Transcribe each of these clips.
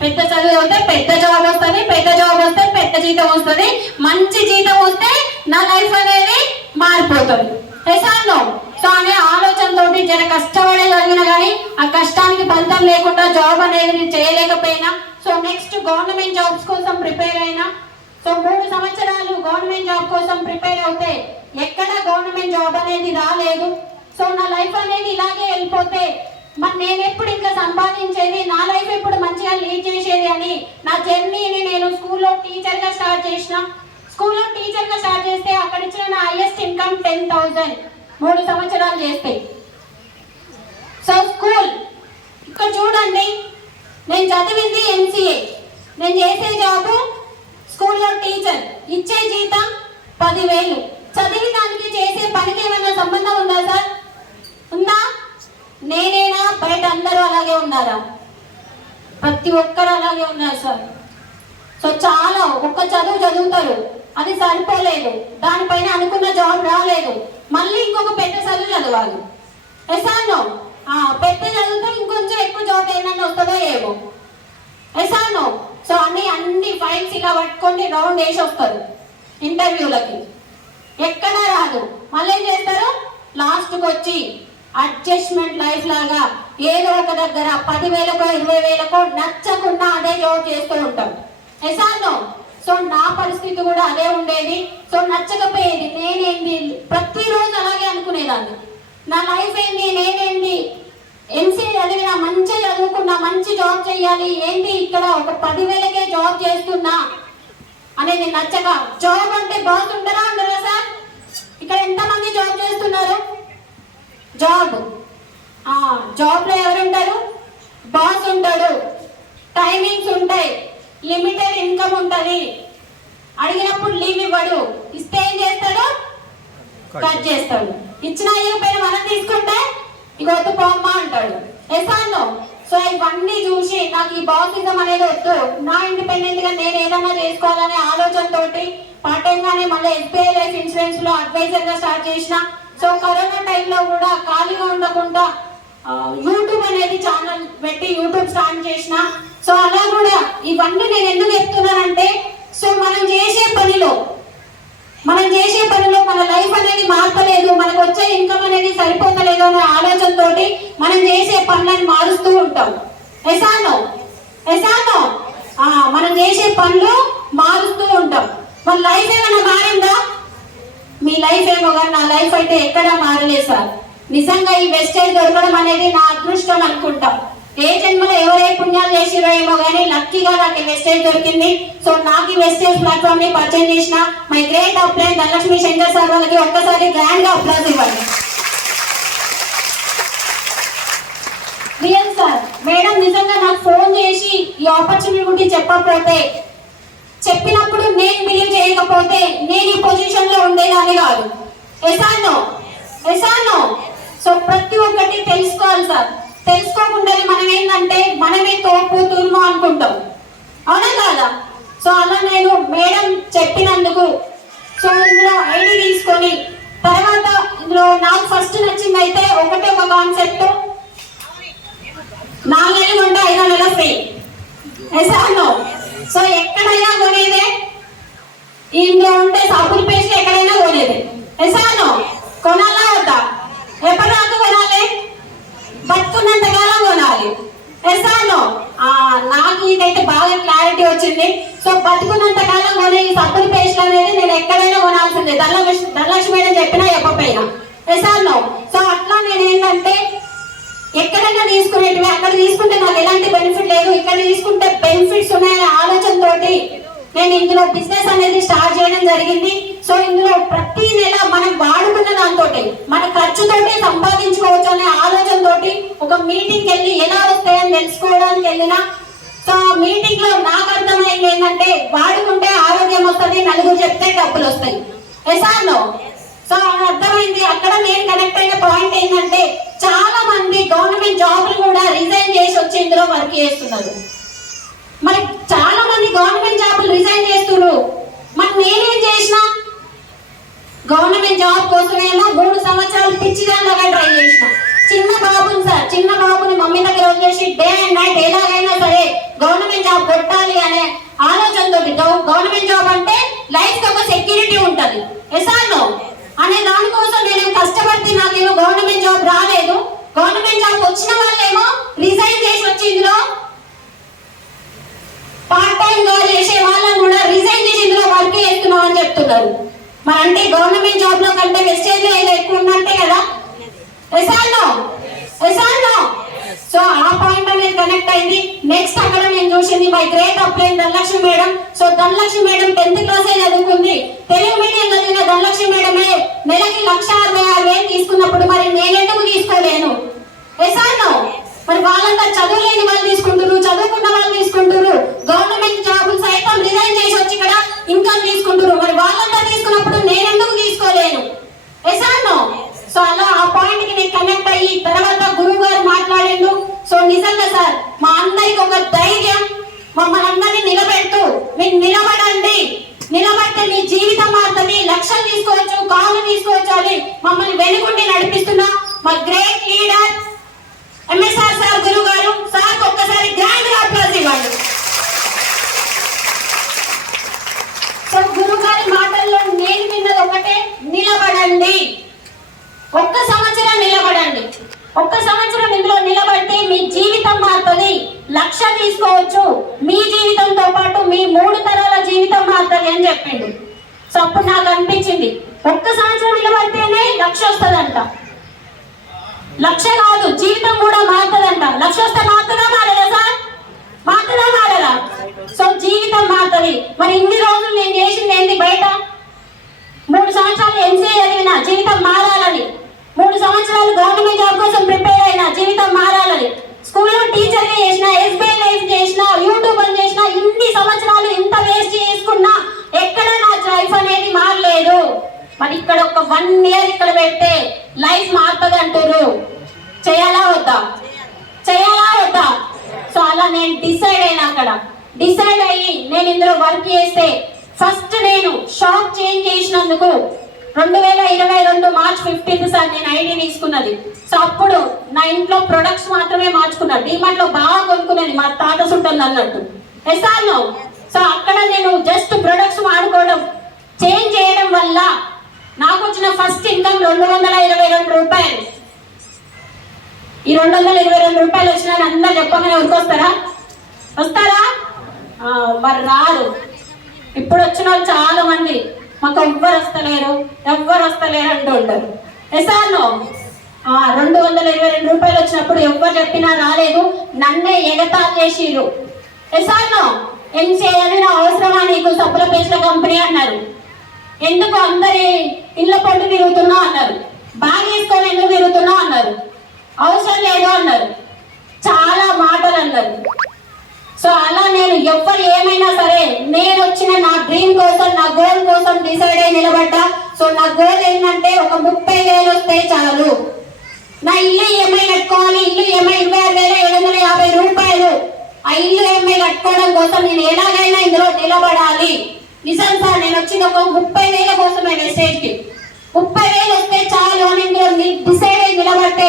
పెద్ద చదువు చదివితే పెద్ద జాబ్ వస్తుంది పెద్ద జాబ్ వస్తే పెద్ద జీతం వస్తుంది. మంచి జీతం వస్తే నా లైఫ్ అనేది మారిపోతుంది. ఎసాను సో అనే ఆలోచనతో జర కష్టపడే జరిగిన కానీ ఆ కష్టానికి ఫలితం లేకుండా జాబ్ అనేది నేను చేయలేకపోయినా సో నెక్స్ట్ గవర్నమెంట్ జాబ్స్ కోసం ప్రిపేర్ అయినా సో మూడు సంవత్సరాలు గవర్నమెంట్ జాబ్ కోసం ప్రిపేర్ అవుతే ఎక్కడ గవర్నమెంట్ జాబ్ అనేది రాలేదు. సో నా లైఫ్ అనేది ఇలాగే వెళ్ళిపోతే మరి నేను ఎప్పుడు ఇంకా సంపాదించేది? నా లైఫ్ ఎప్పుడు మంచిగా లీడ్ చేసేది అని? నా జర్నీని నేను స్కూల్లో టీచర్గా స్టార్ట్ చేసిన. స్కూల్లో టీచర్గా స్టార్ట్ చేస్తే అక్కడ ఇచ్చిన నా హైయెస్ట్ ఇన్కమ్ టెన్ థౌజండ్ మూడు సంవత్సరాలు చేస్తే. సో స్కూల్ ఇక్కడ చూడండి. నేను చదివింది ఎంసీఏ నేను చేసే జాబు స్కూల్లో టీచర్ ఇచ్చే జీతం పదివేలు. చదివి దానికి చేసే పనికి ఏమైనా సంబంధం ఉందా సార్ ఉందా? నేనేనా బయట అందరూ అలాగే ఉన్నారా? ప్రతి ఒక్కరు అలాగే ఉన్నారు సార్. సో చాలా ఒక్క చదువు చదువుతారు. అది సరిపోలేదు. దానిపైన అనుకున్న జాబ్ రాలేదు. మళ్ళీ ఇంకొక పెద్ద చదువు చదవాలి. ఎసానో ఆ పెద్ద చదువుతో ఇంకొంచెం ఎక్కువ జాబ్ ఏమన్నా వస్తుందో ఏమో. ఎసానో సో అన్ని అన్ని ఫైల్స్ ఇలా పట్టుకొని రౌండ్ వేసి వస్తారు ఇంటర్వ్యూలకి ఎక్కడా రాదు. మళ్ళీ ఏం చేస్తారు లాస్ట్కి వచ్చి అడ్జస్ట్మెంట్ లైఫ్ లాగా ఏదో ఒక దగ్గర పదివేలకో ఇరవై వేలకో నచ్చకుండా అదే జాబ్ చేస్తూ ఉంటాం. ఎసానో? సో నా పరిస్థితి కూడా అదే ఉండేది. సో నచ్చకపోయేది నేనేంది? ప్రతిరోజు అలాగే అనుకునేదాన్ని. నా లైఫ్ ఏంది? నేనేంది? ఎంసీ చదివిన మంచి చదువుకున్నా మంచి జాబ్ చేయాలి. ఏంటి ఇక్కడ ఒక పదివేలకే జాబ్ చేస్తున్నా అనేది నచ్చక. జాబ్ అంటే బాగుంటారా ఉండరా సార్? ఇక్కడ ఎంతమంది జాబ్ చేస్తున్నారు? జాబ్. జాబ్లో ఎవరు ఉంటారు బాస్ ఉంటాడు. టైమింగ్స్ ఉంటాయి. లిమిటెడ్ ఇన్కమ్ ఉంటుంది. అడిగినప్పుడు లీవ్ ఇవ్వడు. ఇస్తే ఏం చేస్తాడు? కట్ చేస్తాడు. ఇచ్చిన ఇవ్వకపోయిన మనం తీసుకుంటే ఇక వద్దు పోమ్మా అంటాడు. ఎసాను సో ఇవన్నీ చూసి నాకు ఈ బాసిజం అనేది వద్దు. నా ఇండిపెండెంట్గా నేను ఏదైనా చేసుకోవాలనే ఆలోచనతోటి పార్ట్ టైం గానే మళ్ళీ ఎస్బీఐ లైఫ్ ఇన్సూరెన్స్లో అడ్వైజర్గా స్టార్ట్ చేసిన సో కరోనా టైంలో కూడా ఖాళీగా ఉండకుండా యూట్యూబ్ అనేది ఛానల్ పెట్టి యూట్యూబ్ స్టార్ట్ చేసిన సో అలా కూడా ఇవన్నీ నేను ఎందుకు చెప్తున్నానంటే సో మనం చేసే పనిలో మనం చేసే పనిలో మన లైఫ్ అనేది మార్పలేదు మనకు వచ్చే ఇన్కమ్ అనేది సరిపోతలేదు అనే ఆలోచనతోటి మనం చేసే పనులను మారుస్తూ ఉంటాం. ఎసానో? ఎసానో? మనం చేసే పనులు మారుస్తూ ఉంటాం. మన లైఫ్ ఏమైనా మారిందా? మీ లైఫ్ ఏమో కానీ నా లైఫ్ అయితే ఎక్కడా మారలేదు సార్. నిజంగా ఈ వెస్టేజ్ దొరకడం అనేది నా అదృష్టం అనుకుంటాం. ఏ జన్మలో ఎవరే పుణ్యాలు చేసిరో ఏమో కానీ లక్కీగా నాకు ఈ వెస్టేజ్ దొరికింది. సో నాకు ఈ వెస్టేజ్ ప్లాట్ఫామ్ని పరిచయం చేసిన my great upline Dhanalakshmi Shankar sir వాళ్ళకి ఒక్కసారి గ్రాండ్గా అప్లాస్ ఇవ్వండి. రియల్ సార్ మేడం నిజంగా నాకు ఫోన్ చేసి ఈ ఆపర్చునిటీ గురించి చెప్పకపోతే చెప్పినప్పుడు నేను బిలీవ్ చేయకపోతే నేను ఈ పొజిషన్లో ఉండేదాన్ని కాదు. ఎసానో ఎసానో సో ప్రతి ఒక్కటి తెలుసుకోవాలి సార్. తెలుసుకోకుండా మనం ఏంటంటే మనమే తోపు తురుము అనుకుంటాం అవునా కాదా సో అలా నేను మేడం చెప్పినందుకు సో ఇందులో ఐడి తీసుకొని తర్వాత ఇందులో నాకు ఫస్ట్ నచ్చింది అయితే ఒకటే ఒక కాన్సెప్ట్ నాలుగు నెలలు ఉంటే ఐదో నెల ఫ్రీ ఎసానో సో ఎక్కడైనా కొనేదే ఇందులో ఉంటే సబ్బులు పేస్ట్ ఎక్కడైనా కొనేదే ఎసానో కొనాలా వద్దా ఎప్పటిదాకా కొనాలి బతుకున్నంత కాలం కొనాలి ఎసానో ఆ నాకు ఇదైతే బాగా క్లారిటీ వచ్చింది సో బతుకున్నంత కాలం కొనే ఈ సబ్బులు పేస్ట్ అనేది నేను ఎక్కడైనా కొనాల్సిందే. ధనలక్ష్మి ధనలక్ష్మి మేడం చెప్పినా చెప్పపోయినా ఎసానో సో అట్లా నేను ఏంటంటే ఎక్కడైనా తీసుకునేటివి అక్కడ తీసుకుంటే నాకు ఎలాంటి బెనిఫిట్ లేదు. ఇక్కడ తీసుకుంటే బెనిఫిట్స్ ఉన్నాయనే ఆలోచనతోటి నేను ఇందులో బిజినెస్ అనేది స్టార్ట్ చేయడం జరిగింది. సో ఇందులో ప్రతి నెల మనం వాడుకున్న దాంతో మన ఖర్చుతోటే సంపాదించుకోవచ్చు అనే ఆలోచనతోటి ఒక మీటింగ్కి వెళ్ళి ఎలా వస్తాయని తెలుసుకోవడానికి వెళ్ళినా సో మీటింగ్లో నాకు అర్థమైంది ఏంటంటే వాడుకుంటే ఆరోగ్యం వస్తుంది నలుగురు చెప్తే డబ్బులు వస్తాయి. ఎసార్లో సో అది అర్థమైంది. అక్కడ నేను కనెక్ట్ అయిన పాయింట్ ఏంటంటే చాలా మంది గవర్నమెంట్ జాబులు కూడా రిజైన్ చేసి వచ్చి ఇందులో వర్క్ చేస్తున్నారు. మరి చాలా మంది గవర్నమెంట్ జాబులు రిజైన్ చేస్తున్నారు. మరి నేనేం చేసినా? గవర్నమెంట్ జాబ్ కోసమేమో మూడు సంవత్సరాలు పిచ్చిదానిలాగా ట్రై చేసిన. చిన్న బాబుని సార్ చిన్న బాబుని మమ్మీ దగ్గర వదిలేసి డే అండ్ నైట్ ఎలాగైనా సరే గవర్నమెంట్ జాబ్ కొట్టాలి అనే ఆలోచనతో గవర్నమెంట్ జాబ్ అంటే లైఫ్ ఒక సెక్యూరిటీ ఉంటది. ఎసాను అనే దానికోసం నేను కష్టపడితే నాకేమో గవర్నమెంట్ జాబ్ రాలేదు. గవర్నమెంట్ జాబ్ వచ్చిన వాళ్ళేమో రిజైన్ చేసి వచ్చి ఇందులో పార్ట్ టైం గా చేసే వాళ్ళని కూడా రిజైన్ చేసి ఇందులో వర్క్ చేస్తున్నాం అని చెప్తున్నారు. మరి అంటే గవర్నమెంట్ జాబ్లో కంటే వెస్టేజ్లో ఏదో ఎక్కువ ఉన్నట్టే కదా? ఎసానో ఎసానో సో ఆ పాయింట్ అనేది కనెక్ట్ అయింది. నెక్స్ట్ అక్కడ నేను చూసింది my great upline Dhanalakshmi madam so Dhanalakshmi madam tenth class చదువుకుంది. తెలుగు మీడియం చదివిన ధనలక్ష్మి మేడమే నెలకి లక్ష అరవై ఆరు వేలు తీసుకున్నప్పుడు మరి నేనెందుకు తీసుకోలేను ఎసానో మరి వాళ్ళంతా చదువులేని వాళ్ళు తీసుకుంటారు చదువుకున్న వాళ్ళు తీసుకుంటారు గవర్నమెంట్ జాబులు సైతం రిజైన్ చేసి వచ్చి ఇక్కడ ఇన్కమ్ తీసుకుంటారు మరి వాళ్ళంతా తీసుకున్నప్పుడు నేను ఎందుకు తీసుకోలేను ఎసానో సో అలా ఆ పాయింట్కి నేను కనెక్ట్ అయ్యి తర్వాత గురువు గారు మాట్లాడిండు సో నిజంగా సార్ మా అందరికి ఒక ధైర్యం మమ్మల్ని అందరినీ నిలబెడుతూ మీరు నిలబడండి నిలబడితే మీ జీవితం మారుతుంది లక్ష్యం తీసుకోవచ్చు కాళ్ళు మమ్మల్ని వెనుకుండి నడిపిస్తున్న మా గ్రేట్ లీడర్ ఎంఎస్ఆర్ సార్ గురువు గారు సార్ ఒక్కసారి గ్రాండ్గా అప్లాజ్ ఇవ్వండి. సో గురువు గారి మాటల్లో నేను విన్నది ఒకటే నిలబడండి. ఒక్క సంవత్సరం నిలబడండి. ఒక్క సంవత్సరం ఇందులో నిలబడితే మీ జీవితం మారుతుంది. లక్ష తీసుకోవచ్చు. మీ జీవితంతో పాటు మీ మూడు తరాల జీవితం మారుతుంది అని చెప్పిండు. సో అప్పుడు నాకు అనిపించింది ఒక్క సంవత్సరం నిలబడితేనే లక్ష వస్తుందంట. లక్ష కాదు జీవితం కూడా మారుతుందంట. లక్ష వస్తే మారుతుందా మారదా సార్? మారుతుందా మారదా సో జీవితం మారుతుంది. మరి ఇన్ని రోజులు నేను చేసింది ఏంటి బయట? మూడు సంవత్సరాలు ఎంసీఏ చదివిన జీవితం మారాలని. మూడు సంవత్సరాలు గవర్నమెంట్ జాబ్ కోసం ప్రిపేర్ అయిన జీవితం మారాలని. స్కూల్లో టీచర్ చేసిన ఏ లైఫ్ చేసిన యూట్యూబ్ అని చేసిన ఇన్ని సంవత్సరాలు ఇంత వేస్ట్ చేసుకున్నా ఎక్కడ నా లైఫ్ అనేది మారలేదు మరి ఇక్కడ ఒక వన్ ఇయర్ ఇక్కడ పెడితే లైఫ్ మారుతుంది అంటారు. చేయాలా వద్దా? చేయాలా వద్దా? సో అలా నేను డిసైడ్ అయినా అక్కడ. డిసైడ్ అయ్యి నేను ఇందులో వర్క్ చేస్తే ఫస్ట్ నేను షాప్ చేంజ్ చేసినందుకు రెండు వేల ఇరవై రెండు మార్చ్ ఫిఫ్టీన్త్ సార్ నేను ఐడి తీసుకున్నది. సో అప్పుడు నా ఇంట్లో ప్రొడక్ట్స్ మాత్రమే మార్చుకున్నా. డిమార్ట్లో బాగా కొనుక్కునేది మా తాత సుట్టంది అన్నట్టు. ఎస్ సో అక్కడ నేను జస్ట్ ప్రొడక్ట్స్ వాడుకోవడం చేంజ్ చేయడం వల్ల నాకు వచ్చిన ఫస్ట్ ఇన్కమ్ రెండు వందల ఇరవై రెండు రూపాయలు. ఈ రెండు వందల ఇరవై రెండు రూపాయలు వచ్చినా అందరు చెప్పగానే వస్తారా? వస్తారా మరి రారు ఇప్పుడు వచ్చిన వాళ్ళు చాలా మంది మాకు ఎవ్వరు వస్తలేరు ఎవ్వరు వస్తలేరు అంటూ ఉంటారు ఎసాను? రెండు వందల ఇరవై రెండు రూపాయలు వచ్చినప్పుడు ఎవ్వరు చెప్పినా రాలేదు నన్నే ఎగతా చేసిరు ఎసాను? ఏం అని నా అవసరమా నీకు సప్పుల పేస్ల కంపెనీ అన్నారు. ఎందుకు అందరి ఇళ్ళ పట్టు తిరుగుతున్నావు అన్నారు. బాగా వేసుకొని ఎందుకు తిరుగుతున్నావు అన్నారు. అవసరం లేదు అన్నారు. చాలా మాటలు అన్నారు. సో అలా నేను ఎవ్వరు ఏమైనా సరే నేను వచ్చిన నా డ్రీమ్ కోసం నా గోల్ కోసం డిసైడ్ అయి నిలబడ్డా. సో నా గోల్ ఏంటంటే ఒక ముప్పై వేలు వస్తే చాలు. నా ఇల్లు ఏమై కట్టుకోవాలి? ఇల్లు ఏమై ఇరవై ఆరు వేల ఏడు వందల యాభై రూపాయలు. ఆ ఇల్లు ఏమై కట్టుకోవడం కోసం నేను ఎలాగైనా ఇందులో నిలబడాలి. నిజం సార్ నేను వచ్చిన ఒక ముప్పై వేల కోసం ఆయన కి. ముప్పై వేలు వస్తే చాలు అని ఇందులో డిసైడ్ అయి నిలబడితే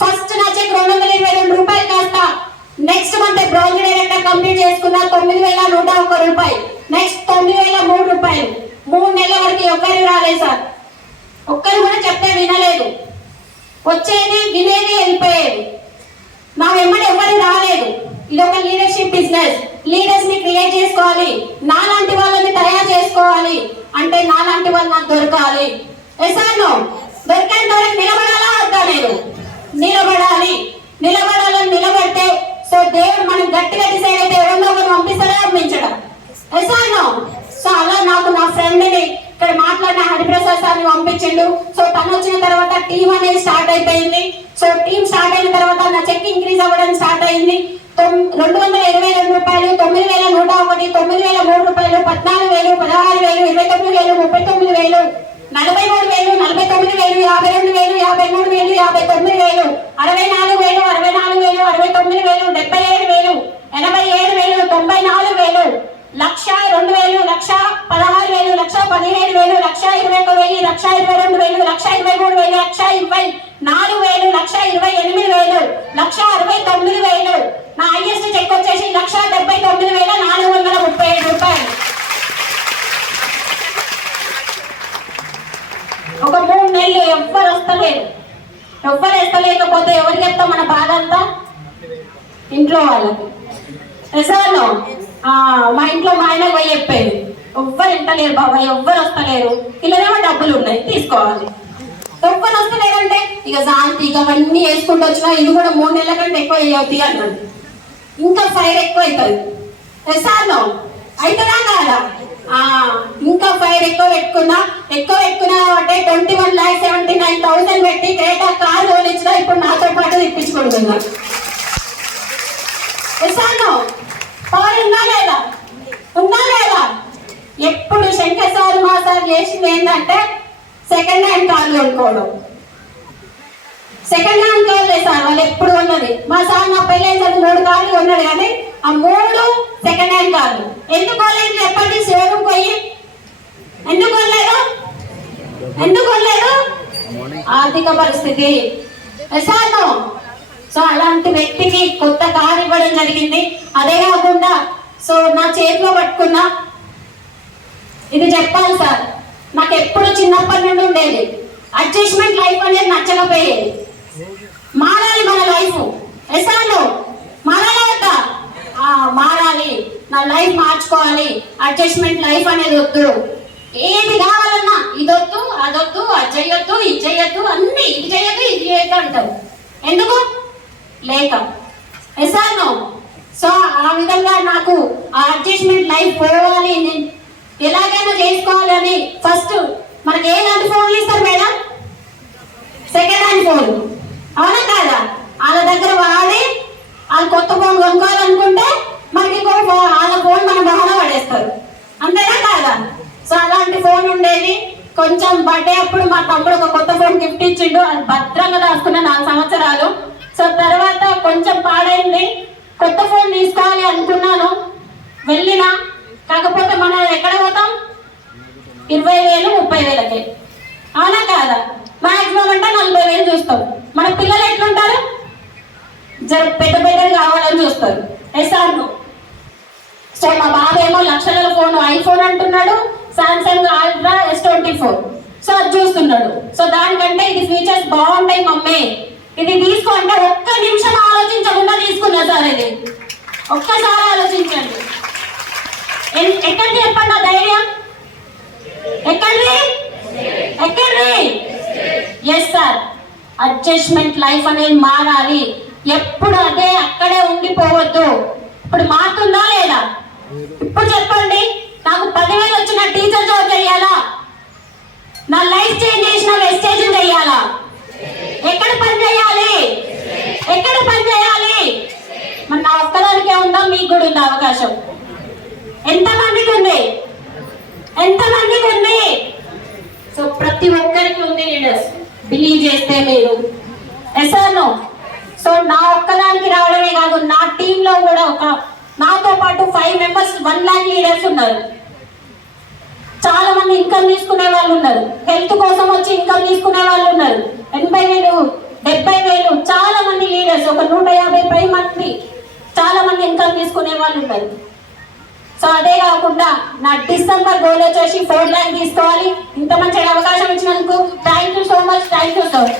ఫస్ట్ నా చెక్ రెండు వందల ఇరవై రెండు రూపాయలు కాస్త. Next month bronze director complete చేసుకున్న తొమ్మిది వేల నూట ఒక్క రూపాయి నెక్స్ట్ తొమ్మిది వేల మూడు రూపాయలు. మూడు నెలల వరకు ఎవ్వరు రాలేదు సార్. ఒక్కరు కూడా చెప్తే వినలేదు. వచ్చేది వినేది వెళ్ళిపోయేది. నా వెంబడి ఎవరు రాలేదు. ఇది ఒక లీడర్షిప్ బిజినెస్ లీడర్స్ని క్రియేట్ చేసుకోవాలి. నాలాంటి వాళ్ళని తయారు చేసుకోవాలి. అంటే నాలాంటి వాళ్ళు నాకు దొరకాలి. ఎసాను దొరికేంత వరకు నిలబడాలా? వద్దా నేను నలభై మూడు వేలు నలభై తొమ్మిది వేలు యాభై రెండు వేలు యాభై మూడు వేలు యాభై తొమ్మిది వేలు అరవై నాలుగు వేలు అరవై నాలుగు వేలు అరవై తొమ్మిది వేలు డెబ్బై ఏడు వేలు ఎనభై ఏడు వేలు తొంభై నాలుగు వేలు లక్ష రెండు వేలు లక్ష పదహారు వేలు లక్ష పదిహేడు వేలు లక్ష ఇరవై ఒక వెయ్యి లక్ష ఇరవై రెండు వేలు లక్ష ఇరవై మూడు వేలు లక్ష ఇరవై నాలుగు వేలు లక్ష ఇరవై ఎనిమిది వేలు లక్ష అరవై తొమ్మిది వేలు. నా ఐఎస్టీ చెక్ వచ్చేసి లక్ష డెబ్బై తొమ్మిది వేల నాలుగు వందల ముప్పై ఏడు రూపాయలు. చెప్పకపోతే ఎవరికి చెప్తాం మన బాధ అంతా ఇంట్లో వాళ్ళకి. ఎసాను మా ఇంట్లో మా ఆయన పోయి చెప్పేది. ఎవ్వరు ఇంటలేరు బాబా ఎవ్వరు వస్తలేరు. ఇలానేమో డబ్బులు ఉన్నాయి తీసుకోవాలి. ఎవ్వరు వస్తలేరంటే ఇక శాంతి ఇక అవన్నీ వేసుకుంటూ వచ్చినా ఇది కూడా మూడు నెలల కంటే ఎక్కువ అవుతాయి అన్నాడు. ఇంకా ఫైర్ ఎక్కువ అవుతుంది ఎసాను అవుతుందా కాదా ఇంకా ఫైర్ ఎక్కువ పెట్టుకున్నా. ఎక్కువ పెట్టుకున్నా అంటే twenty one lakh seventy nine thousand పెట్టి గ్రేటా కార్ లోన్ ఇప్పుడు నాతో పాటు తెప్పించుకుంటున్నా. ఎసాను పవర్ ఉందా లేదా? ఉందా లేదా? ఎప్పుడు శంకర్ సార్ మా సార్ చేసింది ఏంటంటే సెకండ్ హ్యాండ్ కార్లు కొనుక్కోవడం. సెకండ్ హ్యాండ్ కార్లే సార్ వాళ్ళు ఎప్పుడు ఉన్నది మా సార్ నా పెళ్ళి మూడు కార్లు కొన్నాడు కానీ ఆ మూడు సెకండ్ హ్యాండ్ కారు ఎందుకు కొనలేదు? చెప్పండి షోరూమ్ పోయి? ఎందుకు కొనలేదు? ఎందుకు కొనలేదు? ఆర్థిక పరిస్థితి. సార్ సో అలాంటి వ్యక్తికి కొత్త కారు ఇవ్వడం జరిగింది. అదే కాకుండా సో నా చేతిలో పట్టుకున్న ఇది చెప్పాలి సార్ నాకు ఎప్పుడు చిన్నప్పటి నుండి ఉండేది. అడ్జస్ట్మెంట్ లైఫ్ అనేది నచ్చకపోయేది. మారాలి మన లైఫ్ ఎసాను మారాలి మారాలి. నా లైఫ్ మార్చుకోవాలి. అడ్జస్ట్మెంట్ లైఫ్ అనేది వద్దు. ఏది కావాలన్నా ఇదొద్దు అదొద్దు అది చెయ్యొద్దు ఇది చెయ్యొద్దు అన్ని ఇది చెయ్యొద్దు ఇది చేయొద్దు అంటారు. ఎందుకు? లేక. ఎసాను సో ఆ విధంగా నాకు ఆ అడ్జస్ట్మెంట్ లైఫ్ పోవాలి నేను ఎలాగైనా చేసుకోవాలని ఫస్ట్ మనకి ఏలాంటి ఫోన్లు ఇస్తారు మేడం? సెకండ్ హ్యాండ్ ఫోన్ అవునా కాదా? వాళ్ళ దగ్గర వాడి వాళ్ళు కొత్త ఫోన్ కొనుక్కోవాలనుకుంటే మనకి ఇంకో ఫోన్ వాళ్ళ ఫోన్ మన బహన పడేస్తారు అంతేనా కాదా? సో అలాంటి ఫోన్ ఉండేది. కొంచెం బర్త్డే అప్పుడు మా తమ్ముడు ఒక కొత్త ఫోన్ గిఫ్ట్ ఇచ్చిండు. అది భద్రంగా దాచుకున్న నాలుగు సంవత్సరాలు. సో తర్వాత కొంచెం పాడైంది. కొత్త ఫోన్ తీసుకోవాలి అనుకున్నాను. వెళ్ళినా. కాకపోతే మనం ఎక్కడ పోతాం? ఇరవై వేలు ముప్పై వేలకి. అవునా కాదా? మాక్సిమం అంటే నలభై వేలు చూస్తాం. మన పిల్లలు ఎట్లుంటారు? జర పెద్ద పెద్దలు కావాలని చూస్తారు. సార్? సో మా బాబు ఏమో లక్షల ఫోన్ ఐఫోన్ అంటున్నాడు Samsung Ultra S twenty four so అది చూస్తున్నాడు. సో దానికంటే ఇది ఫీచర్స్ బాగుంటాయి మమ్మీ. ఇది తీసుకో అంటే ఒక్క నిమిషం ఆలోచించకుండా తీసుకున్నా సార్ ఇది. ఒక్కసారి ఆలోచించండి. ఎన్- ఎక్కడిది చెప్పండి ఆ ధైర్యం? ఎక్కడిది? ఎక్కడిది? ఎస్ సార్ అడ్జస్ట్మెంట్ లైఫ్ అనేది మారాలి. ఎప్పుడు అదే అక్కడే ఉండిపోవద్దు. ఇప్పుడు మారుతుందా లేదా? ఇప్పుడు చెప్పండి. నాకు పదివేలు వచ్చిన టీచర్ జాబ్ చేయాలా? నా లైఫ్ చేంజ్ చేసిన వెస్టేజ్ చేయాలా? ఎక్కడ పని చేయాలి? ఎక్కడ పని చేయాలి? మరి నా ఒక్కదానికే ఉందా? మీకు కూడా ఉంది అవకాశం? ఎంత మందికి ఉంది? ఎంత మందికి ఉంది? సో ప్రతి ఒక్కరికి ఉంది లీడర్స్. బిలీవ్ చేస్తే మీరు. ఎస్ఆర్నో సో నా ఒక్కదానికి రావడమే కాదు నా టీంలో కూడా ఒక నాతో పాటు five members one lakh leaders ఉన్నారు. చాలా మంది ఇన్కమ్ తీసుకునే వాళ్ళు ఉన్నారు. హెల్త్ కోసం వచ్చి ఇన్కమ్ తీసుకునే వాళ్ళు ఉన్నారు. ఎనభై వేలు డెబ్బై వేలు చాలా మంది లీడర్స్ ఒక నూట యాభై పై మంది చాలా మంది ఇన్కమ్ తీసుకునే వాళ్ళు ఉన్నారు. సో అదే కాకుండా నా డిసెంబర్ గోల్ వచ్చేసి ఫోర్ ల్యాక్ తీసుకోవాలి. ఇంత మంచి అవకాశం ఇచ్చినందుకు thank you so much thank you sir